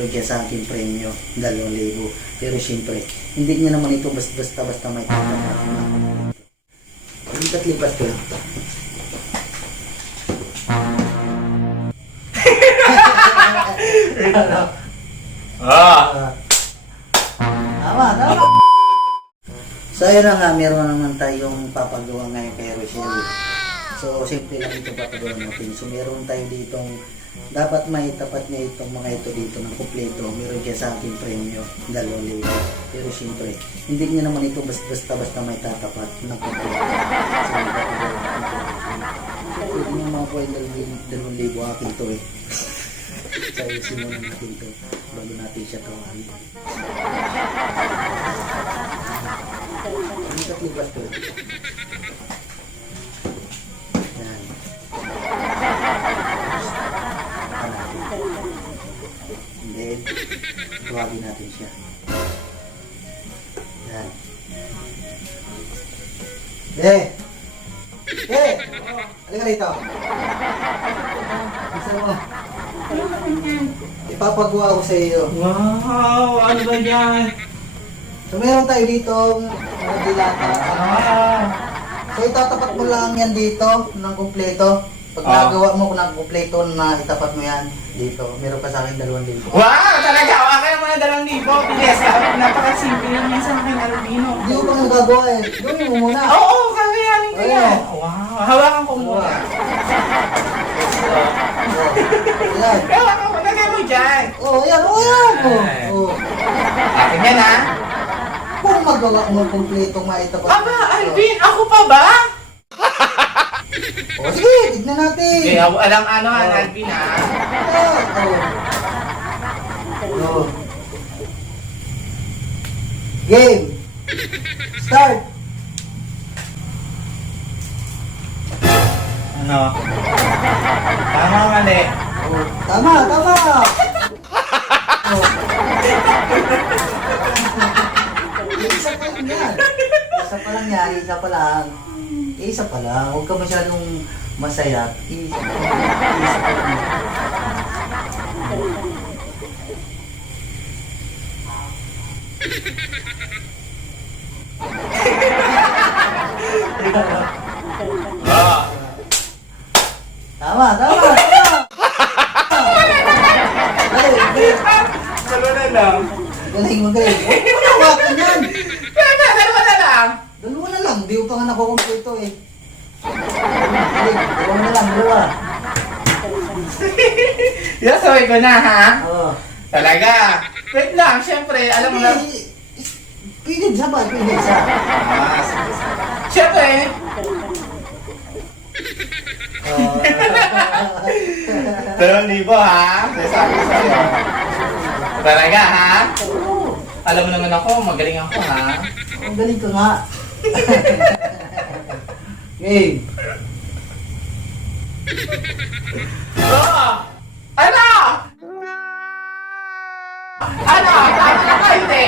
meron siya sa akin premyo, 2,000. Pero siyempre, hindi niya naman ito basta-basta may tatapat na. Lipat-lipat ko. Tama. So ayun na nga, meron naman tayong papagawa ngayon kay Rochelle. So simple lang ito papagawa natin. So meron tayo ditong, dapat may tapat niya itong mga ito dito ng kumpleto. Meron siya sa akin premyo, 2,000. Pero siyempre, hindi niya naman ito basta-basta may tatapat ng kumpleto. So papagawa natin. So pwede nyo mga buhay 2,000 akin to eh. So simulan natin to bago natin siya kawain. Lipat ko. Yan. And then, tuwagin natin siya. Yan. Halika rito. Isa mo. Ipapagawa ko sa iyo. Wow! Ano ba yan? So meron tayo dito mga dilata. So itatapat mo lang yan dito ng kumpleto. Pag nagawa mo ng kumpleto na itapat mo yan dito, meron ka sa akin 2,000. Wow! Talaga! Akin mo na 2,000. Bilis ka. Napakasimple lang yan sa akin, Albino. Hindi ko pa nagagawa eh. Gawin mo muna. Oo! Kakayanin ko yan. Wow! Hawakan ko muna. Yan. Hawakan mo. Lagay mo dyan. Yan. Akin yan ha? Kung magawa mo kumpletong maitapat. Aba, Alvin! Ako pa ba? Sige, tignan natin. Okay, alam ano, Alvin ha? Game. Start. Ano? Tama mali. Tama. Isa pa lang. Huwag ka masyadong masaya. Isa pa lang. Tama. Dalawa na lang. Galing. Ano hawakan yan? Dalawa na lang. Dalawa na lang. Di ko pa nga nakukumpleto eh. Dalawa na lang. Yasaway ko na ha? Oo. Talaga. Wait lang, syempre, alam mo na. Pwede isa. Sige. Syempre. Dalawang libo ha? Sabi sa'yo. Talaga ha? Alam mo naman ako, magaling ako ha? Ang galing ko nga. Game. Oh! Ano? Ano? Tama na ka, hindi?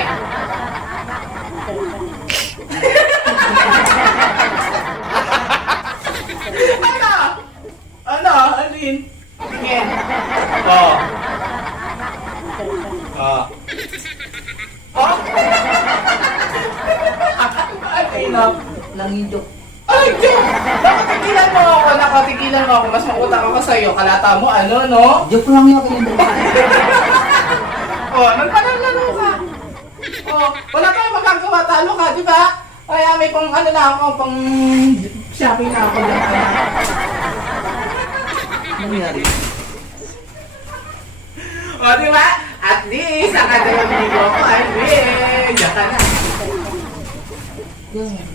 Ano? Alin? Tingin. Oh. Alino? Lang yung joke. Ay, Diyos! Nakatigilan mo ako. Mas mautang ako sa'yo. Kalata mo, ano, no? Joke lang yung akin. Oh, nagpalalaro ka. Oh, wala tayong magagawa. Talo ka, di ba? Kaya may pang ano na ako, pang shopping na ako dyan. Nangyari. Oh, di ba? At least, ang kadalawang libo ko, ay, diyan ka na. Yan.